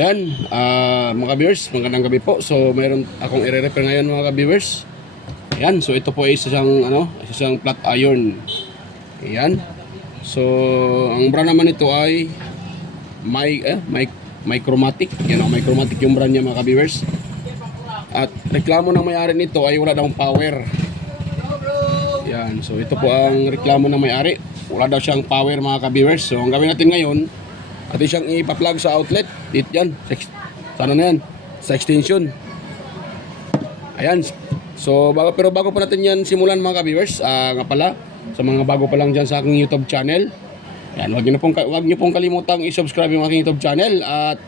ayan, mga viewers, magandang gabi po. So mayroon akong i-repair ngayon mga viewers. Ayan, so ito po ay isang flat iron. Ayan. So ang brand naman ito ay Micromatic. Yan ang Micromatic yung brand niya mga viewers. At reklamo ng may-ari nito ay wala daw power. Yan, so ito po ang reklamo ng may-ari. Wala daw siyang power mga viewers. So ang gawin natin ngayon, atin siyang ipa-plug sa outlet. Dito yan. Sa ano na yan? Sa extension. Ayan. So bago pa natin yan simulan mga viewers, nga pala, sa mga bago pa lang dyan sa aking YouTube channel, yan, wag niyo pong kalimutang i-subscribe yung aking YouTube channel at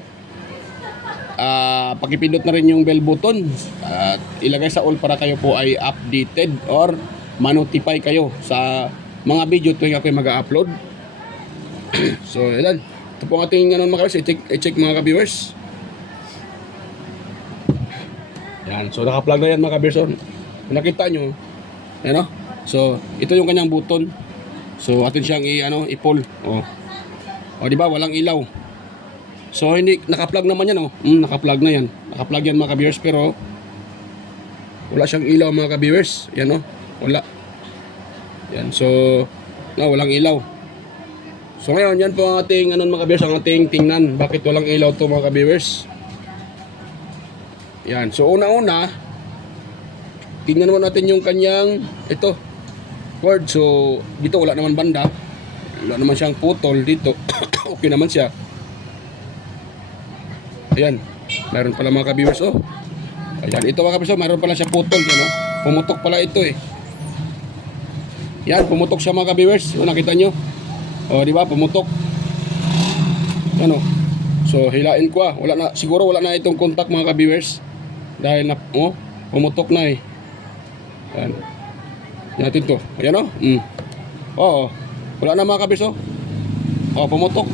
pakipindot na rin yung bell button at ilagay sa all para kayo po ay updated or ma-notify kayo sa mga video tuwing ako mag-upload. So yan. Ito po ang ating mga viewers, i-check mga viewers. Yan, so naka-plug na yan mga viewers. So, kung nakita nyo, yan o. So, ito yung kanyang button. So, atin siyang i-pull. O, di ba? Walang ilaw. So, hindi, naka-plug naman yan o. Naka-plug na yan. Naka-plug yan mga viewers, pero wala siyang ilaw mga viewers. Yan o. Wala. Yan, so, walang ilaw. So ngayon, yan po ang ating mga viewers, ang ating tingnan. Bakit walang ilaw to mga viewers? Yan. So una-una, tingnan mo natin yung kanyang cord. So dito wala naman banda. Wala naman siyang putol dito. Okay naman siya. Ayan. Meron pala mga viewers Ayan, ito mga viewers, meron pala siya putol, Pumutok pala ito Yan, pumutok siya mga viewers. Nakita nyo? Di ba? Pumutok. So hilain ko siguro wala na itong contact mga viewers dahil na pumutok na Yan. Yan natin to. Ayan wala na mga viewers pumutok.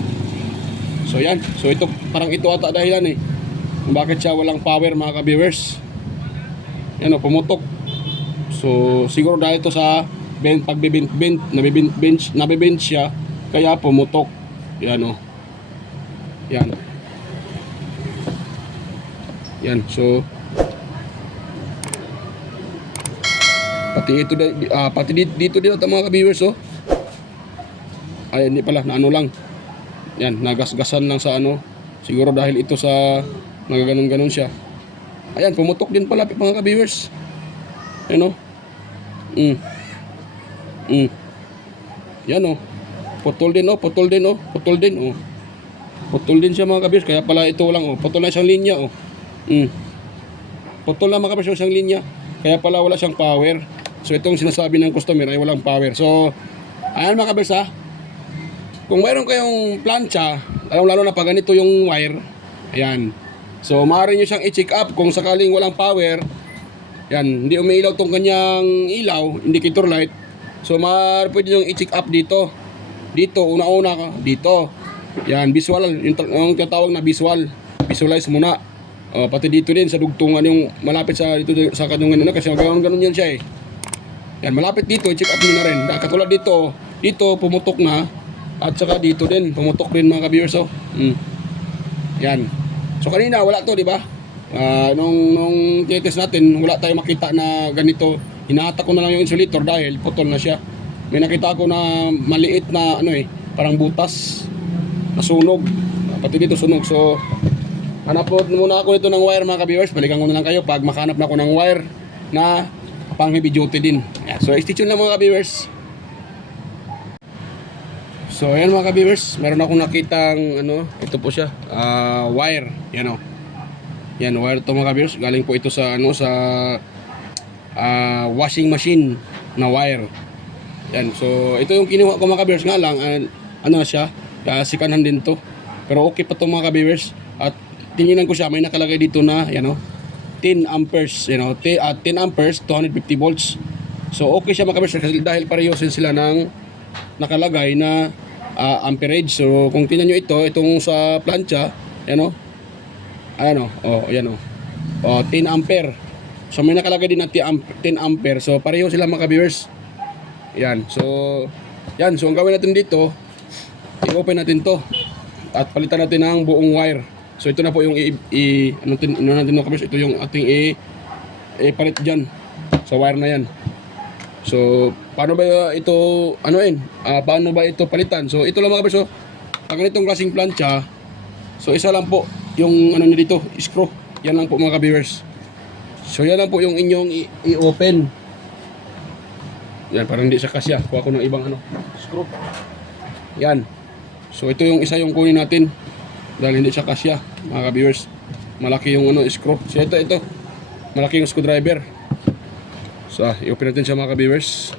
So yan. So ito parang ito ata dahilan kung bakit siya walang power mga viewers. Yan pumutok. So siguro dahil ito sa nabibench siya kaya pumutok. Yan Yan. Yan. So pati dito din mga viewers ay hindi pala naano lang. Yan, nagasgasan lang sa siguro dahil ito sa nagaganon-ganon siya. Ayan, pumutok din pala mga viewers. Yan Yan putol din putol din siya mga kabiyers, kaya pala ito lang putol na isang linya putol na mga kabiyers isang linya, kaya pala wala siyang power. So itong sinasabi ng customer ay walang power. So ayan mga kabiyers kung mayroon kayong plancha, lalo na pag ganito yung wire, ayan, so maaari nyo siyang i-check up kung sakaling walang power. Yan, hindi umiilaw tong kanyang ilaw, indicator light. So pwede nyo i-check up dito, una-una dito. Yan, visual, yung tinatawag na visualize muna. Pati dito din sa dugtungan yung malapit sa dito sa kanungan kasi ganun yan siya Yan, malapit dito, check up niyo na rin. Katulad dito pumutok na at saka dito din pumutok rin mga viewers Yan. So kanina wala to, di ba? Nung test natin, wala tayong makita na ganito. Hinahatak ko na lang yung insulator dahil putol na siya. May nakita ko na maliit na parang butas na sunog. Pati dito sunog. So hanap muna ako nito ng wire mga viewers. Balikan ko na lang kayo pag makahanap na ako ng wire na pang heavy duty din. Yeah, so stay tuned lang mga viewers. So ayan mga viewers, meron akong nakitang ito po siya, wire. Yan wire to mga viewers. Galing po ito sa washing machine na wire. Yan, so ito yung kinuha ko mga viewers, nga lang siya, sikanan din to. Pero okay pa to mga viewers. At tingnan ko siya, may nakalagay dito na 10 amperes, 10 amperes, 250 volts. So okay siya mga viewers kasi dahil pareho sila ng nakalagay na amperage. So kung tingnan nyo itong sa plancha, ayan 10 ampere. So may nakalagay din na 10 ampere. So pareho sila mga viewers. Yan. So ang gawin natin dito, i-open natin to at palitan natin ang buong wire. So ito na po yung ano natin mga kabiyers, ito yung ating palit dyan sa wire na yan. So paano ba ito paano ba ito palitan? So ito lang mga kabiyers, pag ganitong klaseng plancha, so isa lang po yung ano nyo dito, screw. Yan lang po mga kabiyers. So yan lang po yung inyong i-open. Yan, parang hindi siya kasya. Kuha ko ng ibang screw. Yan. So ito yung isa yung kunin natin. Dahil hindi siya kasya, mga ka-viewers. Malaki yung screw. So ito. Malaki yung screwdriver. So i-open natin siya mga ka-viewers.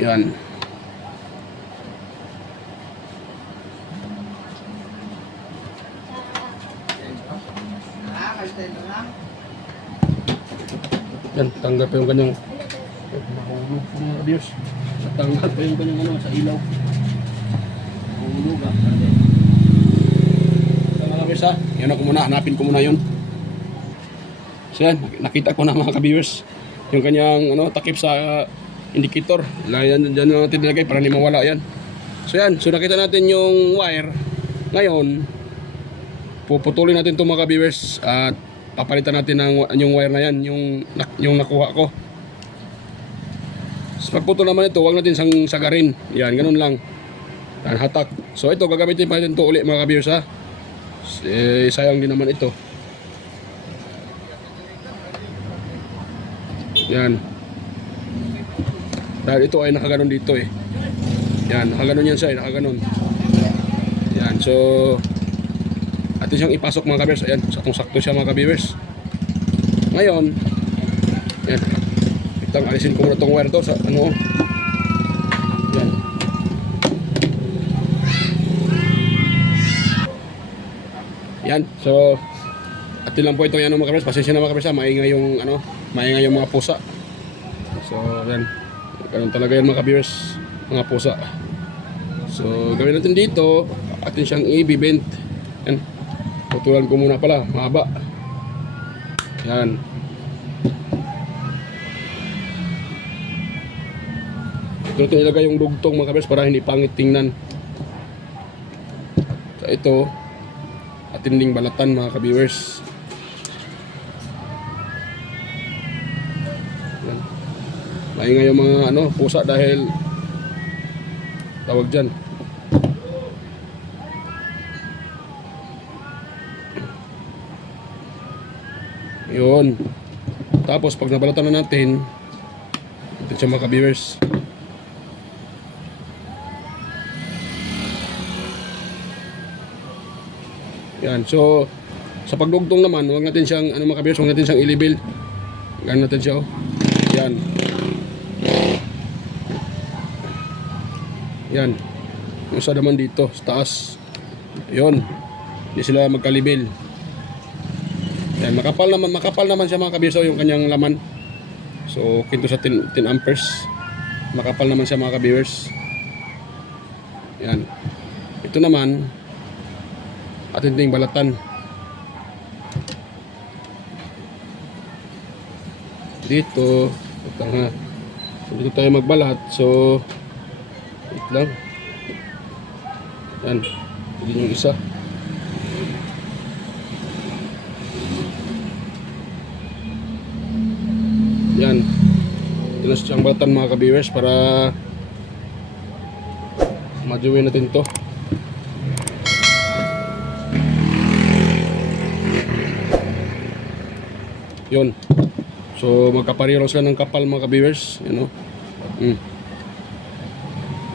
Yan. Yan, tanggal pa yung kanyang mahulog po mga ka-viewers. Tanggal pa yung kanyang sa ilaw. Mahulog Yan ako muna, hanapin ko muna yun. So yan, nakita ko na mga ka-viewers yung kanyang takip sa indicator. Dyan na natin nilagay para hindi mawala yan. So yan, so nakita natin yung wire. Ngayon, puputulin natin ito mga ka-viewers at papalitan natin yung wire na yan, yung nakuha ko. So pagputol naman ito, huwag natin sagarin. Yan, ganun lang. Yan, hatak. So ito, gagamitin pa natin ito ulit mga ka-viewers ha. Sayang din naman ito. Yan. Dahil ito ay nakaganon dito Yan, nakaganon yan siya nakaganon. Yan, so atin siyang ipasok mga ka-viewers. Ayan, saktong-sakto siya mga ka-viewers. Ngayon, yan. Alisin ko muna itong wire to sa yan. Yan, so atin lang po ito yan mga ka-viewers. Pasensya na mga ka-viewers, maingay yung maingay yung mga pusa. So yan, ganun talaga yan mga ka-viewers, mga pusa. So gawin natin dito, atin siyang i-bend. Yan, putulan ko muna pala, mahaba. Yan. Ito ilagay yung dugtong mga ka-viewers para hindi pangit tingnan. So ito, atin ding balatan mga ka-viewers. Yan. Maingay yung mga pusa dahil tawag dyan. Yun. Tapos pag nabalatan na natin, ito siya mga ka-viewers. Yan. So sa pagdugtong naman, huwag natin siyang mga ka-viewers, huwag natin siyang i-level. Ganun natin siya Yan. Yan. Yung isa naman dito sa taas. Yun. Hindi sila magkalibel. Yan, makapal naman siya mga ka-viewers yung kanyang laman. So kinto sa 10 amperes. Makapal naman siya mga ka-viewers. Yan. Ito naman atin ding balatan. Dito, dito tayo magbalat. So wait lang. Yan. Hindi yung isa. Yan. Tinas siyang balatan mga ka-viewers para majuwin natin to. Yun. So magkaparehas sila ng kapal mga ka-viewers,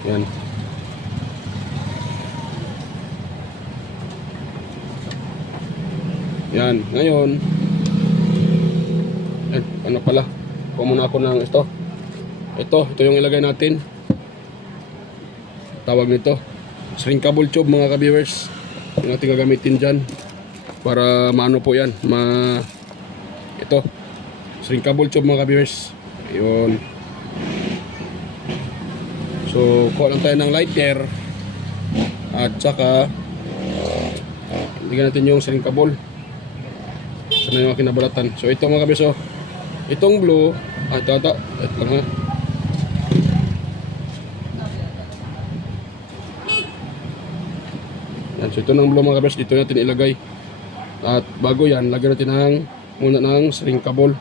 Yan. Yan, ngayon pala. Kuha muna ako ng ito. Ito yung ilagay natin. Tawag nito shrinkable tube mga ka-viewers. Yung ating gagamitin dyan para maano po yan, ito shrinkable tube mga ka-viewers. Ayun. So kuha lang tayo ng lighter at saka lagyan natin yung shrinkable. Sana yung aking nabalatan. So ito mga ka-viewers, itong blue ito lang ha. Yan, so ito ng blue mga kabers, dito natin ilagay. At bago yan, lagyan natin muna ng shrinkable.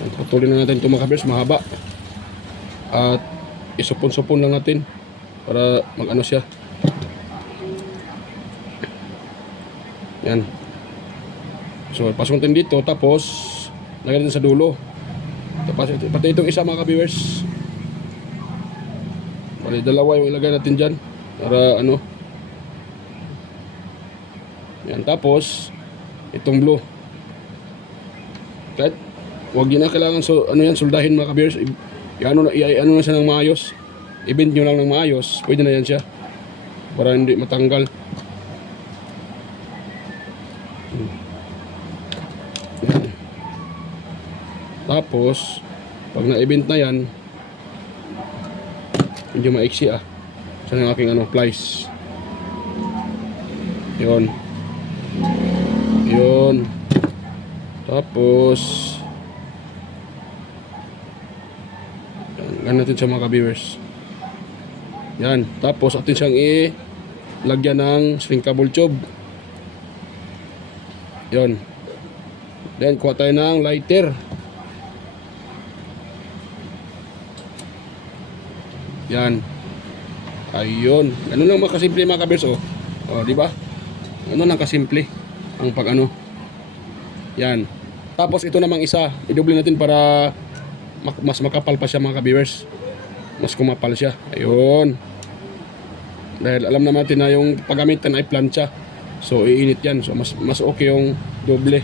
Yan, putulin na natin ito mga kabers, mahaba. At isupon-supon lang natin para mag-ano siya. Yan. So, pasok natin dito, tapos lagyan natin sa dulo. Pati itong isa mga ka-viewers. Bali, dalawa yung ilagay natin dyan. Para ano. Yan, tapos itong blue. Kahit huwag yun na kailangan soldahin mga ka-viewers. Ano na siya ng maayos. I-bend nyo lang ng maayos. Pwede na yan siya. Para hindi matanggal. Yan. Tapos pag na-event na yan, medyo maiksi sa ng aking plies. Yun. Tapos yan natin sa mga ka-viewers. Yan. Tapos atin siyang lagyan ng shrinkable tube. Yun. Then kuha tayo ng lighter. Yan. Ayun. Ganun lang makasimple mga kabers, di ba? Ganun lang kasimple ang Yan. Tapos ito namang isa, idoble natin para mas makapal pa siya mga kabers. Mas kumapal siya. Ayun. Dahil alam naman natin na yung paggamitan ay plancha. So iinit yan. So mas okay yung doble.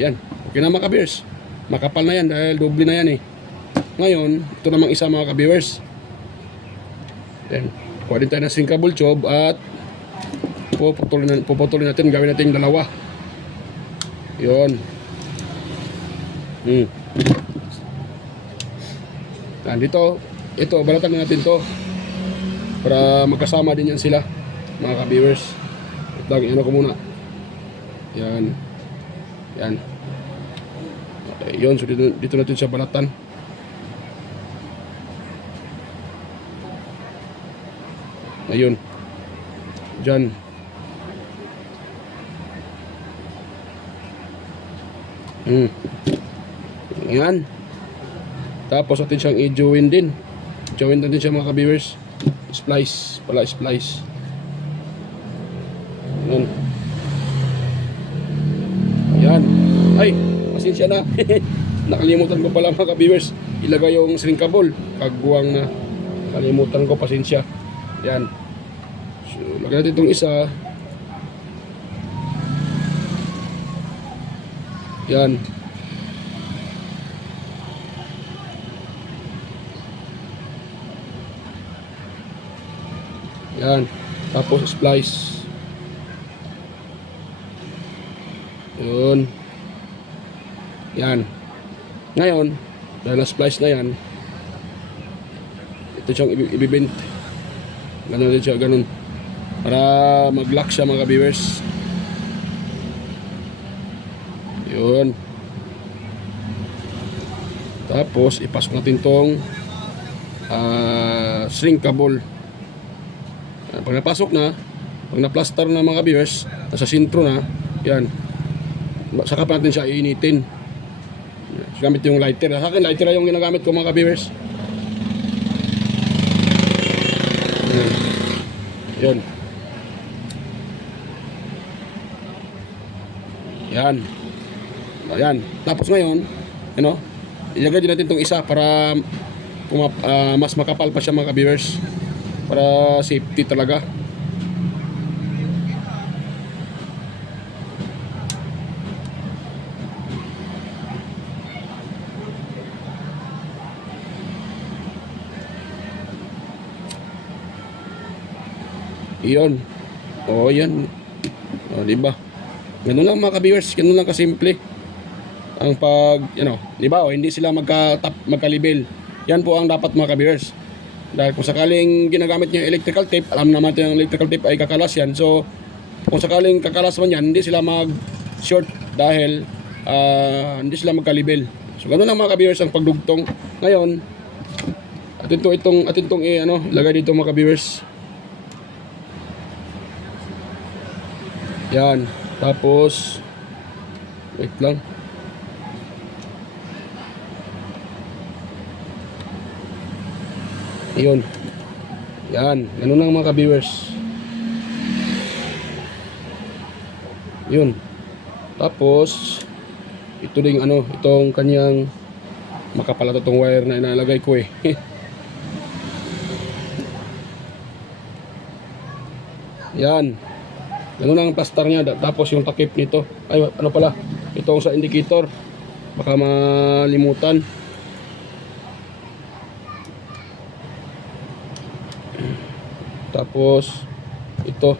Yan. Okay na mga kabers. Makapal na yan dahil doble na yan Ngayon, ito namang isa mga ka-viewers. Yan. Kuha din tayo ng shrinkable tube at puputulin natin. Gawin natin dalawa. Yun. Dito, ito, balatan natin to para magkasama din yan sila mga ka-viewers. Ito, ko muna. Yan. Yan. Okay, yun. So dito natin siya balatan. Ayun. Diyan. Yan. Tapos atin siyang i-join din. Join natin siya mga ka-viewers. Splice. Pala splice. Yan. Yan. Ay, pasensya na. Nakalimutan ko pala mga ka-viewers. Ilagay yung shrinkable. Kagbuwang na. Nakalimutan ko, pasensya. Yan. So, lagyan natin itong isa. Yan. Yan. Tapos splice. Yun. Yan. Ngayon, dahil na-splice na yan, ito siyang ibibint. Ganun din siya, ganun. Para mag-lock siya mga viewers. Yun. Tapos, ipasok natin tong shrinkable. Pag napasok na, pag na-plaster na mga viewers, nasa sintro na, yan. Saka pa natin siya iinitin. Gamit yung lighter. Sa akin, lighter yung ginagamit ko mga viewers. Yun. Yan. Ayan. Tapos ngayon, ilagay din natin itong isa para mas makapal pa siya mga viewers. Para safety talaga. Iyon. Yan. Diba? Ganun lang mga ka-viewers, ganun lang kasimple. Ang diba? Hindi sila magka-level. Yan po ang dapat mga ka-viewers. Dahil kung sakaling ginagamit niyo yung electrical tape, alam naman natin yung electrical tape ay kakalas yan. So, kung sakaling kakalas man yan, hindi sila mag-short dahil hindi sila magkalibel. So ganun lang mga ka-viewers ang pagdugtong. Ngayon, atin tong lagay dito mga ka-viewers. Yan. Tapos wait lang. Yun. Yan. Ganun lang mga ka-viewers. Yun. Tapos ito ding itong kanyang makapal na itong wire na inalagay ko eh. Yan. Ganun lang ang plaster niya. Tapos yung takip nito. Ay, pala. Itong sa indicator. Baka malimutan. Tapos ito.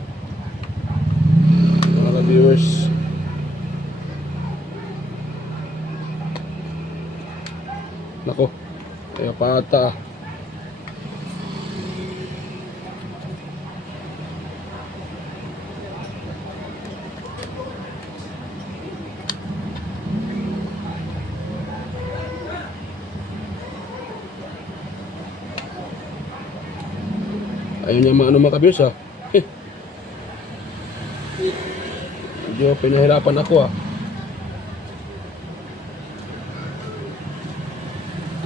Mga viewers. Nako. Kaya pata. Ayun yung mga ka-viewers ha. Medyo pinahirapan ako ha.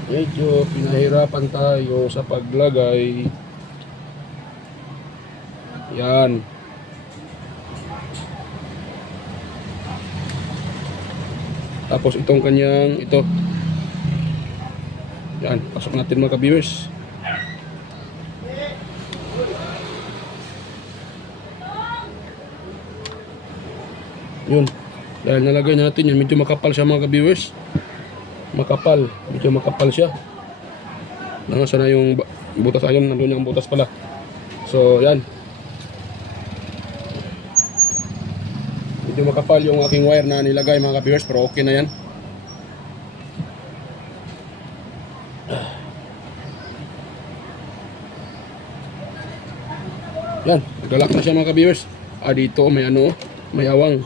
Medyo pinahirapan tayo sa paglagay. Yan. Tapos itong kanyang ito. Yan, pasok natin mga ka-viewers. Yun. Dahil nalagay natin yun, medyo makapal siya mga ka-viewers. Makapal, medyo makapal siya. Nasa na yung butas, ayun, nandun yung butas pala. So, yan. Medyo makapal yung aking wire na nilagay mga ka-viewers, pero okay na yan. Yan, naglalak na siya mga ka-viewers. Dito may may awang.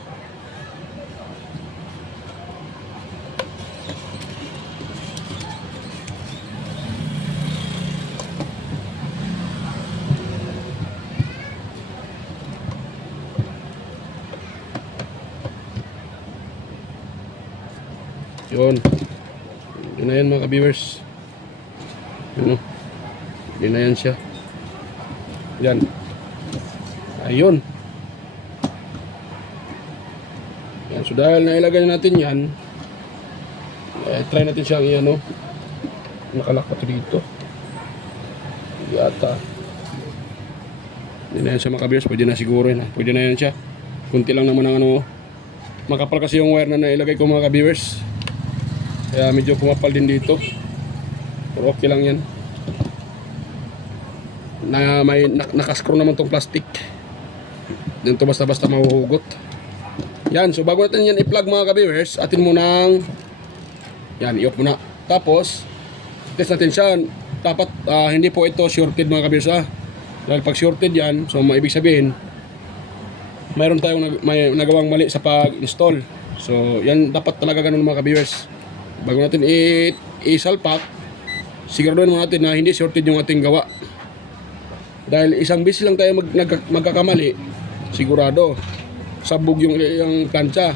Yun. Yun na yan mga ka-viewers. Yun o. Yun na yan siya. Yan. Ayun. Yan. So dahil nailagay natin yan, try natin siyang nakalak pa ito dito. Yata. Hindi na yan siya mga ka-viewers. Pwede na siguro yun. Pwede na yan siya. Kunti lang naman ang makapal kasi yung wire na nailagay ko mga ka-viewers. Kaya medyo pumapal din dito. Pero okay lang yan. Nakascrew naman tong plastic. Dito basta-basta mahuhugot. Yan, so bago natin yan i-plug mga ka-viewers, atin munang yan, i-off muna. Tapos test natin siya. Dapat hindi po ito shorted mga ka-viewers Dahil pag shorted yan, so maibig sabihin mayroon tayong nagawang mali sa pag-install. So yan, dapat talaga ganun mga ka-viewers. Bago natin i-salpak, siguraduhin mo natin na hindi shorted yung ating gawa. Dahil isang beses lang tayo magkakamali, sigurado sabog yung plancha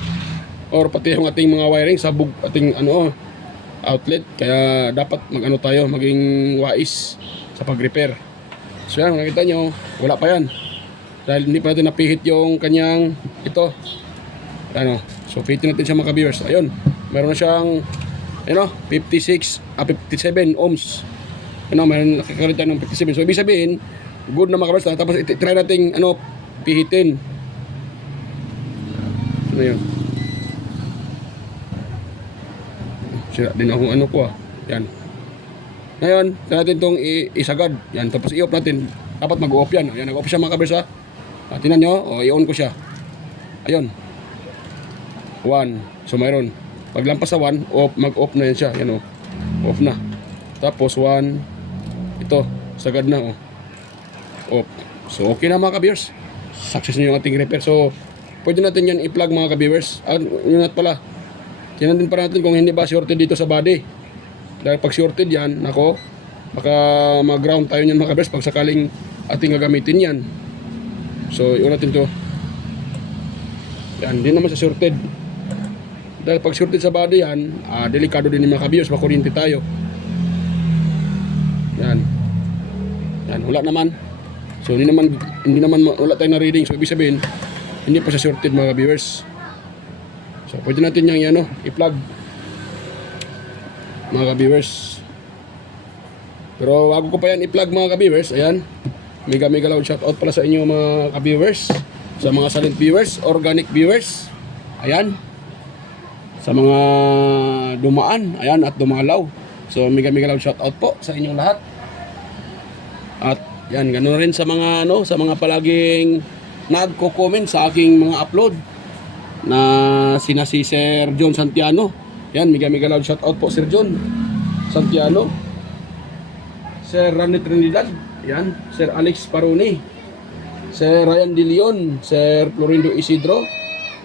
or pati yung ating mga wiring, sabog ating outlet. Kaya dapat tayo maging wais sa pag-repair. So yan, makikita nyo, wala pa yan dahil hindi pa natin napihit yung kanyang ito. So pihitin natin siya mga ka-viewers. Ayun, meron na siyang 57 ohms. Mayroon nakakalitan ng 57. So ibig sabihin, good na mga ka-viewers. Tapos try natin pihitin. Ano yun? Sira din akong ko Yan. Ngayon, try natin itong isagad. Yan, tapos i-off natin. Dapat mag-off yan. Yan, nag-off siya mga ka-viewers tingnan nyo, i-on ko siya. Ayun. 1. So mayroon. Pag lampas sa 1, mag-off na yan siya. Yan off na. Tapos 1. Ito, sagad na off. So okay na mga ka-viewers. Success na yung ating repair. So pwede natin yan i-plug mga ka-viewers. Yun at pala. tingnan din pa natin kung hindi ba shorted dito sa body. Dahil pag shorted yan, nako, baka mag-ground tayo niyan mga kabers pag sakaling ating gagamitin yan. So, iwan natin to. Yan, hindi naman sa shorted. Dahil pag shorted sa body yan, delikado din yung mga kabiyos, makuryente tayo. Yan. Yan, wala naman. So, hindi naman wala tayong na reading. So, ibig sabihin, hindi pa siya shorted mga viewers. So, pwede natin yung i-plug mga viewers. Pero bago ko pa yan i-plug mga viewers, ayan. Mega loud shoutout pala sa inyo mga viewers, sa mga silent viewers, organic viewers. Ayan. Sa mga dumaan, ayan, at dumalaw. So, mega loud shoutout po sa inyong lahat. At yan, ganoon rin sa mga sa mga palaging nagko-comment sa aking mga upload na sina si Sir John Santiano. Yan, mega loud shoutout po Sir John Santiano. Sir Randy Trinidad, yan, Sir Alex Paroni, Sir Ryan De Leon, Sir Florindo Isidro,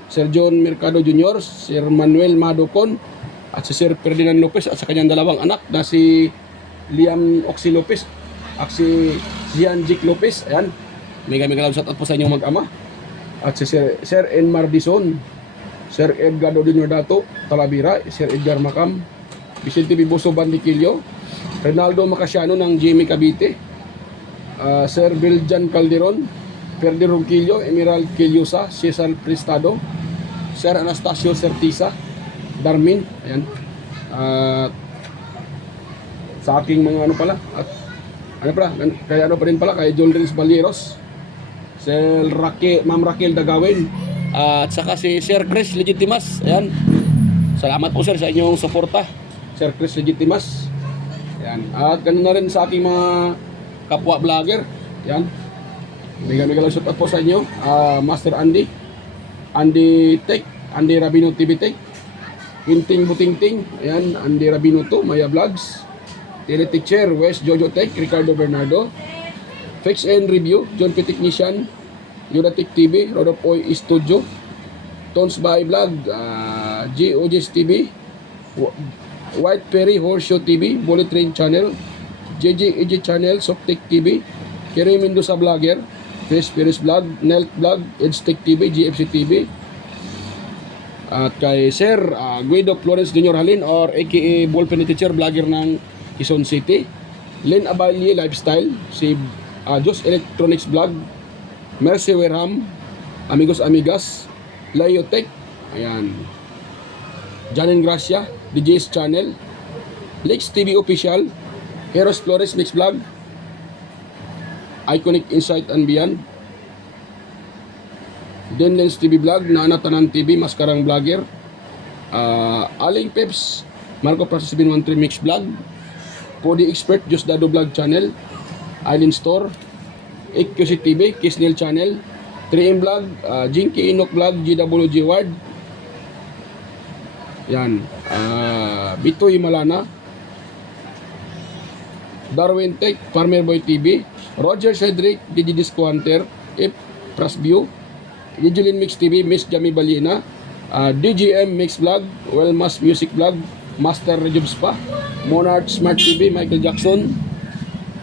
Sir John Mercado Jr., Sir Manuel Madocon, at si Sir Ferdinand Lopez at sa kanyang dalawang anak na si Liam Oxy Lopez at si Zian Jic Lopez. Ayan, mega loud shoutout po sa inyong mag-ama. At si Sir Enmar Dizon, Sir Edgardo Dinyordato Talavera, Sir Edgar Macam, Vicente Biboso Bandiquillo, Renaldo Macasiano ng Jimmy Cavite, Sir Biljan Calderon, Ferdi Ronquillo, Emerald Quillosa, Cesar Prestado, Sir Anastasio Certisa, Darmin, ayan. Sa aking mga at kaya pa rin pala, kay John Rins Balieros, Sir Ma'am Raquel Dagawin, at saka si Sir Chris Legitimas, ayan. Salamat po sir sa inyong suporta, Sir Chris Legitimas. Ayan. At ganun na rin sa aking mga kapwa vlogger, ayan. Mega lang shoutout po sa inyo, Master Andy Tech, Andy Rabino TV Tech, Quinting Butingting, ayan, Andy Rabino to, Maya Vlogs, Teacher, West Jojo Tech, Ricardo Bernardo, Fix and Review, John P. Technician, Yoda Tech TV, Rod of Oy Studio, Tons by Vlog, GOJS TV, White Perry Horseshoe TV, Bullet Train Channel, JJ Channel, Softtech TV, Kerry Mendoza Vlogger, Chris Perez Vlog, Nelt Vlog, EdgeTech TV, GFC TV, at kay Sir Guido Florence Jr. Halin or aka Ballpen Teacher, vlogger ng Quezon City, Len Abalie Lifestyle, si Jos Electronics Vlog, Mercy Werham, Amigos Amigas, Layo Tech, ayan, Janin Gracia, DJ's Channel, Lex TV Official, Heroes Flores Next Vlog, Iconic Insight and Beyond, Denlens TV Vlog, Nana Tanan TV, Maskarang Vlogger, Aling Peps, Marco Process 713 Mix Vlog, Podi Expert, Just Dado Vlog Channel, Island Store, EQC TV, Kisnel Channel, 3M Vlog, Jinky Inok Vlog, GWG Ward, yan, Bitoy Malana, Darwin Tech, Farmer Boy TV, Roger Cedric, DJ Disco Hunter, If Prasview, Digilin Mix TV, Miss Jami Balina, DGM Mix Vlog, Wellmas Music Vlog, Master Rejub Spa, Monarch Smart TV, Michael Jackson,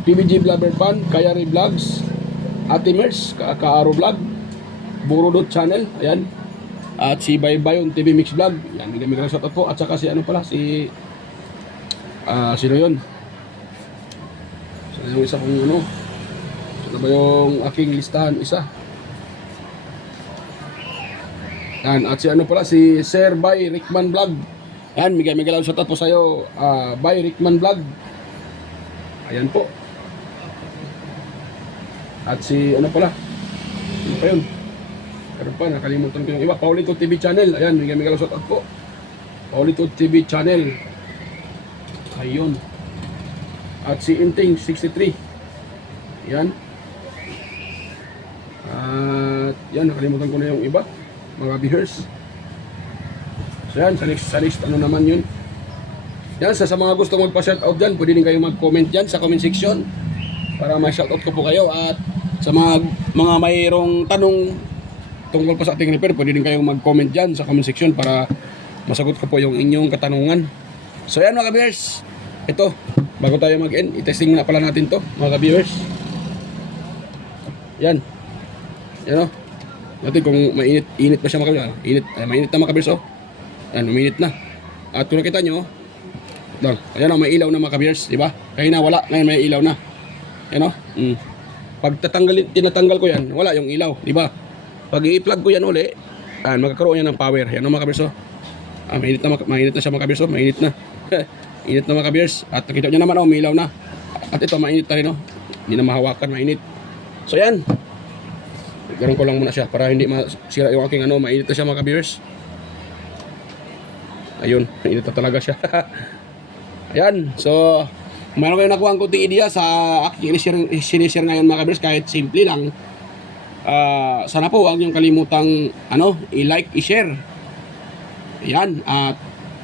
PBG Blabber Pan, Kayari Vlogs, Atimers, Kaaro Vlog, Burodot Channel, ayan, at si Baybayon TV Mix Vlog, yan, may shoutout po, at saka si sino yun? Sino yung isa kong sino ba yung aking listahan isa? Yan, at si Sir Bay Rickman Vlog. Yan, mega lang shoutout po sa'yo, Bay Rickman Vlog. Ayan po. At si ano pa yun? Karoon pa, nakalimutan ko yung iba. Paulito TV Channel. Ayan, mega lang shoutout po. Paulito TV Channel. Ayun. At si Inting 63. Yan. At yan, nakalimutan ko na yung iba, mga viewers. So yan, sa next naman yun. Yan, sa mga gusto magpa-shoutout dyan, pwede din kayo mag-comment dyan sa comment section para ma-shoutout ko po kayo. At sa mga mayroong tanong tungkol pa sa ating repair, pwede din kayo mag-comment dyan sa comment section para masagot ko po yung inyong katanungan. So yan mga ka-viewers, ito, bago tayo mag-end, i-testing na pala natin to mga ka-viewers. Yan. Yan o. Natin kung mainit pa siya mga ka-viewers. Mainit na mga ka-viewers o. Yan, uminit na. At kung nakita nyo, ayan o, may ilaw na mga ka-viewers, diba? Kaya na wala, ngayon may ilaw na. Yan o. Pag tinatanggal ko yan, wala yung ilaw, diba? Pag i-plug ko yan uli, magkakaroon yan ng power. Yan o mga ka-viewers o. Mainit na siya mga ka-viewers o, mainit na. Init na mga ka-viewers. At nakita nyo naman o, may ilaw na. At ito, mainit na rin o. Hindi na mahawakan, mainit. So yan. Garon ko lang muna siya para hindi masira yung aking mainit na siya mga ka-viewers. Ayun, mainit na talaga siya. Ayan, so mayroon kayong nakuha ang kunting idea sa aking sinishare ngayon mga ka-viewers, kahit simple lang. Sana po huwag niyong kalimutang i-like, i-share. Ayan, at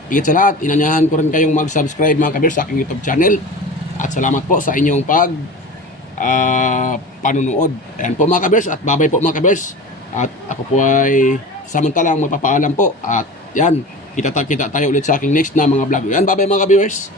higit sa lahat, inanyahan ko rin kayong mag-subscribe mga ka-viewers sa aking YouTube channel. At salamat po sa inyong panunood. Ayan po mga ka-viewers, at babay po mga ka-viewers. At ako po ay samantalang magpapaalam po. At yan, kita tayo ulit sa aking next na mga vlog. Yan, bye-bye mga ka-viewers.